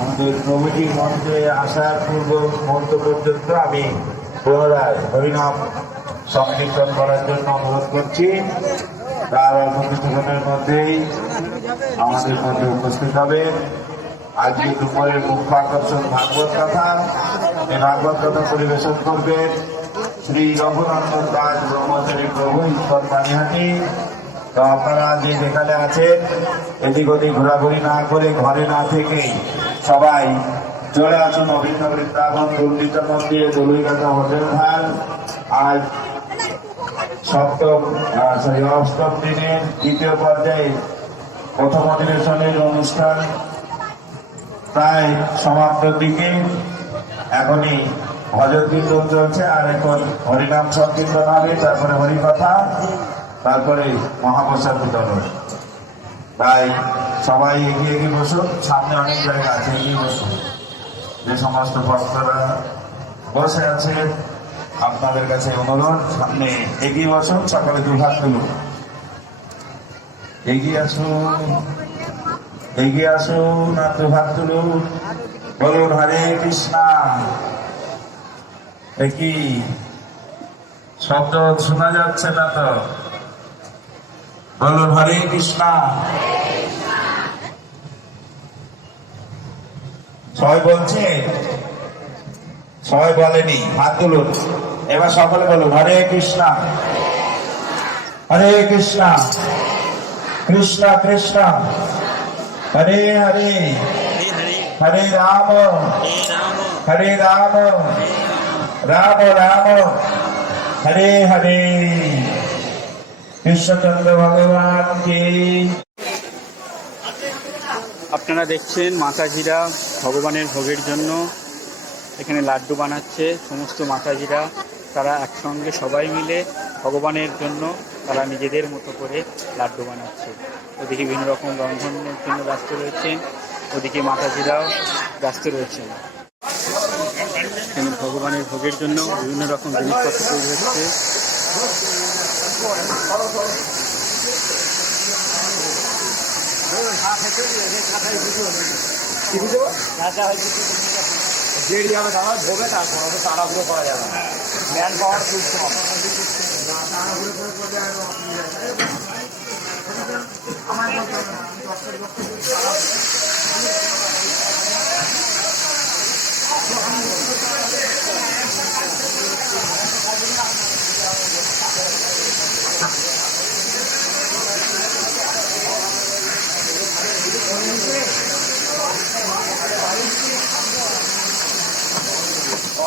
আমাদের প্রভুজি মন্ত্রে আসার পূর্ব মুহূর্ত পর্যন্ত আমি পুনরায় হরিনাম সংকীর্তন করার জন্য অনুরোধ করছি। তার অল্প কিছুক্ষণের মধ্যেই আমাদের মধ্যে উপস্থিত হবে। আজকে দুপুরের মুখ্য আকর্ষণ ভাগবত কথা। এই ভাগবত কথা পরিবেশন করবেন শ্রী রঘুনন্দন দাস ব্রহ্মচারী প্রভু ঈশ্বর পানিহাটি তো আপনারা যে যেখানে আছেন, এদিক ওদিক ঘোরাঘুরি না করে ঘরে না থেকেই সবাই চলে আসুন অভিন্ন বৃন্দাবন দুর্নীত মন্দিরে দলুইকাতা হোটেল ভালো আজ সপ্তম সরি অষ্টম দিনের দ্বিতীয় পর্যায়ে প্রথম অধিবেশনের অনুষ্ঠান প্রায় সমাপ্তির দিকে। এখনই ভজন কীর্তন চলছে, আর এখন হরিনাম সংকীর্তন হবে, তারপরে হরিকথা, তারপরে মহাপ্রসাদ বিতরণ। তাই সবাই এগিয়ে এগিয়ে বসুন সামনে অনেক জায়গা আছে, এগিয়ে বসুন যে সমস্ত ভক্তরা বসে আছে, আপনাদের কাছে অনুরোধ, সামনে এগিয়ে বসুন সকালে দুহাত তুলুন। এগিয়ে আসুন এগিয়ে আসুন, আর দুহাত তুলুন। বলুন, হরে কৃষ্ণা। একই শব্দ শোনা যাচ্ছে না তো। বলুন হরে কৃষ্ণা। সবাই বলছে? সবাই বলেনি হাত তুলুন। এবার সকলে বলুন হরে কৃষ্ণা। হরে কৃষ্ণা। কৃষ্ণ কৃষ্ণ। হরে হরে। হরে রাম। হরে রাম। রাম রাম। হরে হরে। কৃষ্ণচন্দ্র ভগবান কি? আপনারা দেখছেন মাতাজিরা ভগবানের ভোগের জন্য। এখানে লাড্ডু বানাচ্ছে সমস্ত মাতাজিরা। তারা একসঙ্গে সবাই মিলে ভগবানের জন্য তারা নিজেদের মতো করে লাড্ডু বানাচ্ছে। ওদিকে বিভিন্ন রকম রন্ধনের জন্য ব্যস্ত রয়েছেন ওদিকে মাতাজিরাও ব্যস্ত রয়েছেন। এখানে ভগবানের ভোগের জন্য বিভিন্ন রকম জিনিসপত্র তৈরি হচ্ছে। তাড়াহুড়ো করা যাবে ম্যান পাওয়ার খুব কম